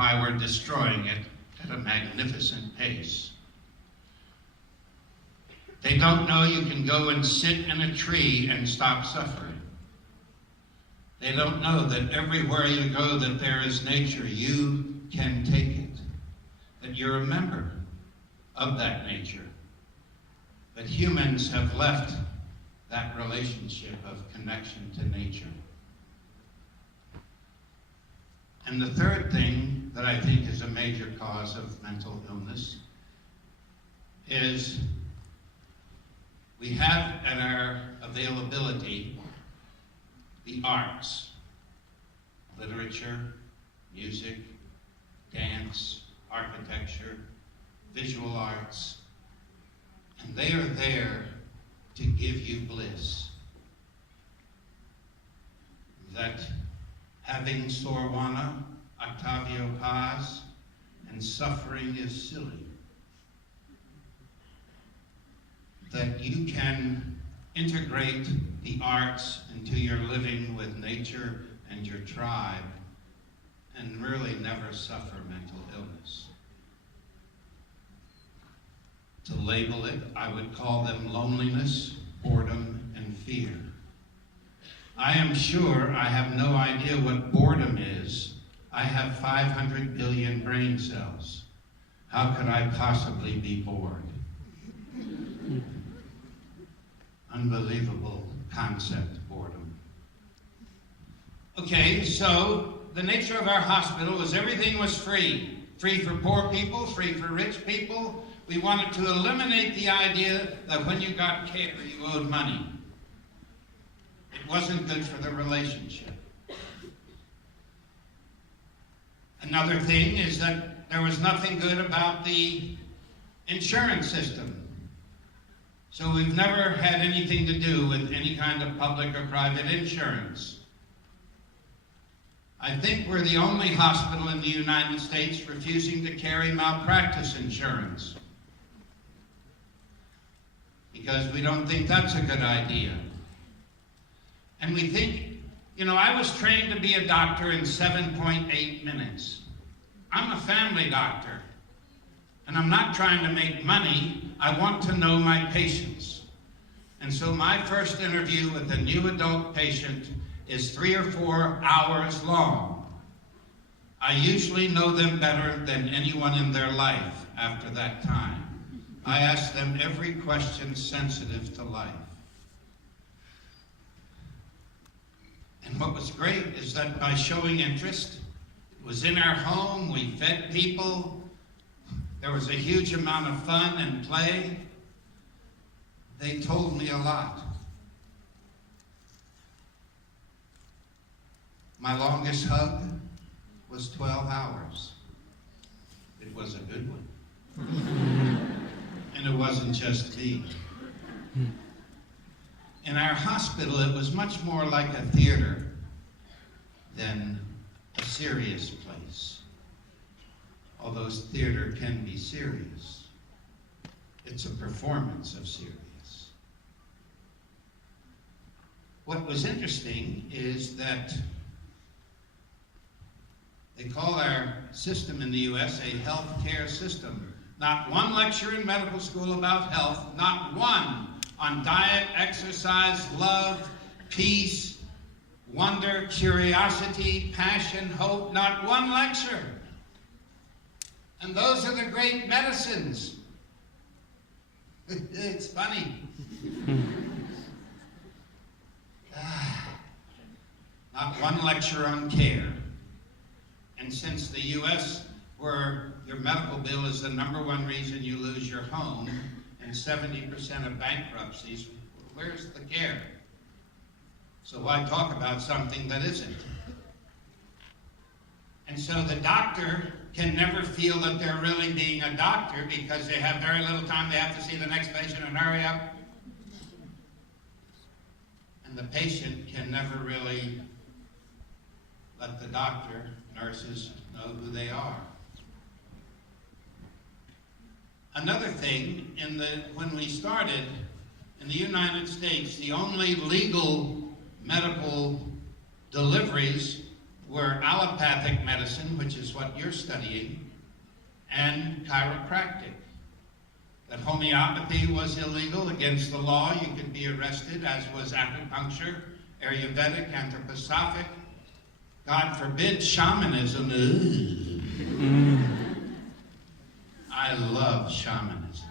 why we're destroying it at a magnificent pace. They don't know you can go and sit in a tree and stop suffering. They don't know that everywhere you go that there is nature, you can take it, that you're a member of that nature. But humans have left that relationship of connection to nature. And the third thing that I think is a major cause of mental illness is we have at our availability the arts, literature, music, dance, architecture, visual arts, and they are there to give you bliss. That having Sorwana, Octavio Paz, and suffering is silly. That you can integrate the arts into your living with nature and your tribe and really never suffer mental illness. To label it, I would call them loneliness, boredom, and fear. I am sure I have no idea what boredom is. I have 500 billion brain cells. How could I possibly be bored? Unbelievable concept, boredom. Okay, so the nature of our hospital was everything was free. Free for poor people, free for rich people. We wanted to eliminate the idea that when you got care, you owed money. It wasn't good for the relationship. Another thing is that there was nothing good about the insurance system. So we've never had anything to do with any kind of public or private insurance. I think we're the only hospital in the United States refusing to carry malpractice insurance, because we don't think that's a good idea. And we think, I was trained to be a doctor in 7.8 minutes. I'm a family doctor, and I'm not trying to make money. I want to know my patients. And so my first interview with a new adult patient is 3 or 4 hours long. I usually know them better than anyone in their life after that time. I ask them every question sensitive to life. And what was great is that by showing interest, it was in our home, we fed people, there was a huge amount of fun and play. They told me a lot. My longest hug was 12 hours. It was a good one. And it wasn't just me. In our hospital, it was much more like a theater than a serious place. Although theater can be serious, it's a performance of serious. What was interesting is that they call our system in the U.S. a healthcare system. Not one lecture in medical school about health, not one on diet, exercise, love, peace, wonder, curiosity, passion, hope, not one lecture. And those are the great medicines. It's funny. Not one lecture on care. And since the U.S., where your medical bill is the #1 reason you lose your home, and 70% of bankruptcies, where's the care? So why talk about something that isn't? And so the doctor can never feel that they're really being a doctor because they have very little time. They have to see the next patient and hurry up. And the patient can never really let the doctor, nurses, know who they are. Another thing, when we started, in the United States, the only legal medical deliveries were allopathic medicine, which is what you're studying, and chiropractic. That homeopathy was illegal, against the law, you could be arrested, as was acupuncture, Ayurvedic, anthroposophic. God forbid shamanism. I love shamanism.